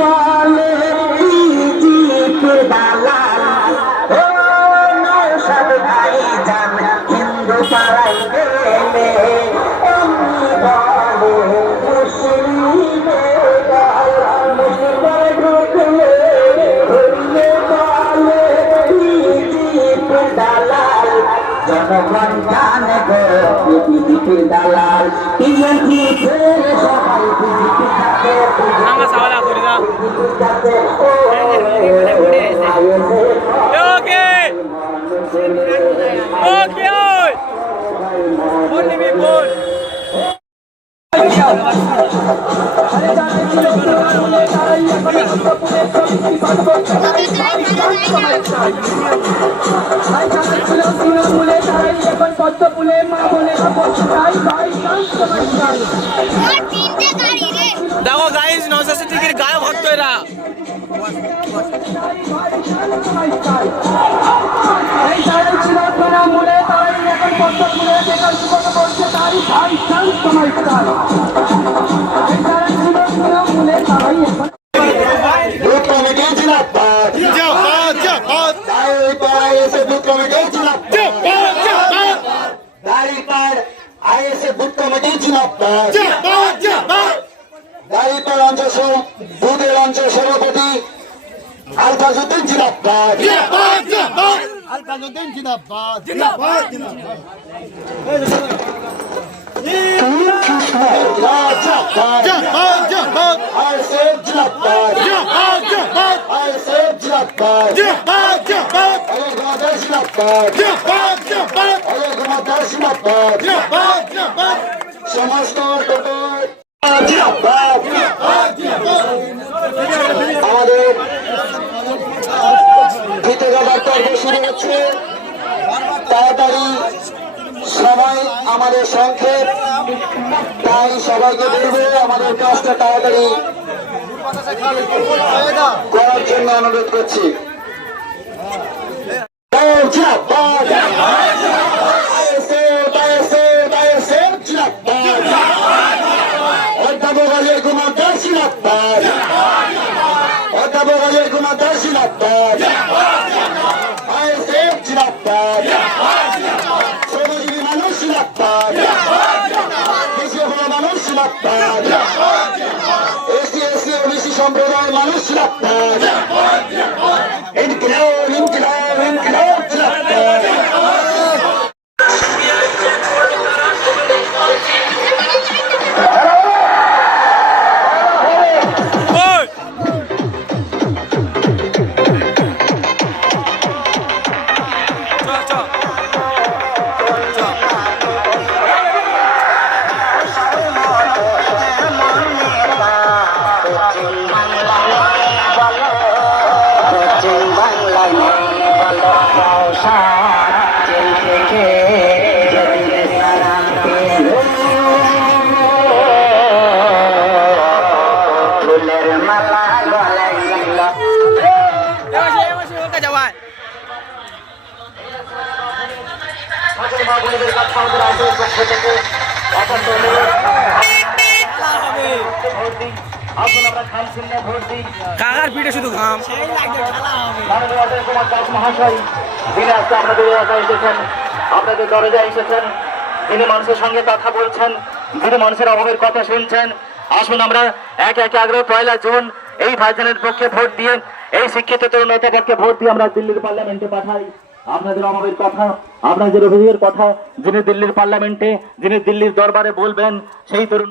বলে Egypt BJP দালাল BJP ফের সবাই বিজেপি থাকে Nanga sawala kuri da. Okay. Okay. oi. Only me bol. দেখো গাইস নশো টিকিট গায়ে ভক্ত এরা বুথ দাঁড়িপাড় অঞ্চল বুথের অঞ্চল সভাপতি আলফাজুদ্দিন জিন্দাবাদ জিন্দাবাদ জিন্দাবাদ আলকানুদ্দিন জিন্দাবাদ। আমাদের গীতগাথার পর্ব শুরু হচ্ছে। তাড়াতাড়ি সময় আমাদের সংক্ষেপ। তাই সবাইকে বলব আমাদের কাজটা তাড়াতাড়ি করার জন্য অনুরোধ করছি। সম্প্রদায়ের মানুষ। কাছে একান্ত অনুরোধ ভোট দিন আসুন আমরা ভোট দিই কাকার পিঠে শুধু ঘাম। আপনাদের এলাকায় এসেছেন আপনাদের এসেছেন মানুষের সঙ্গে কথা বলছেন, যিনি মানুষের অভাবের কথা শুনছেন। আসুন আমরা এক এক আগ্রহ, পয়লা জুন, এই ভাইজানের পক্ষে ভোট দিয়ে, এই শিক্ষিত তরুণতার পক্ষে ভোট দিয়ে আমরা দিল্লির পার্লামেন্টে পাঠাই। আপনাদের অভাবের কথা, আপনাদের অভিযোগের কথা যিনি দিল্লির পার্লামেন্টে, যিনি দিল্লির দরবারে বলবেন, সেই তরুণ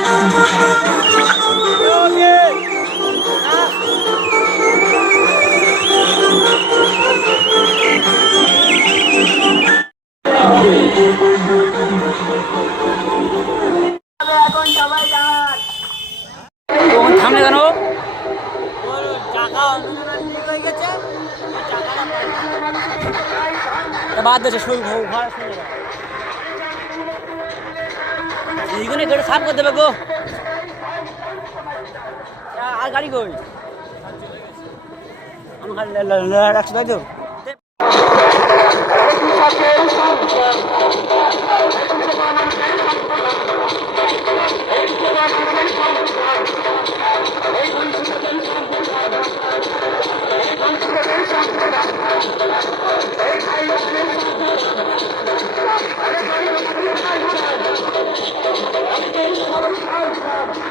বাদ দিয়েছে শুরু ঘর শুরু এইখানে গেটে সাফ করে দেবে গো। আর গাড়ি কই? আমার রাখছি তাই তো? Thank you.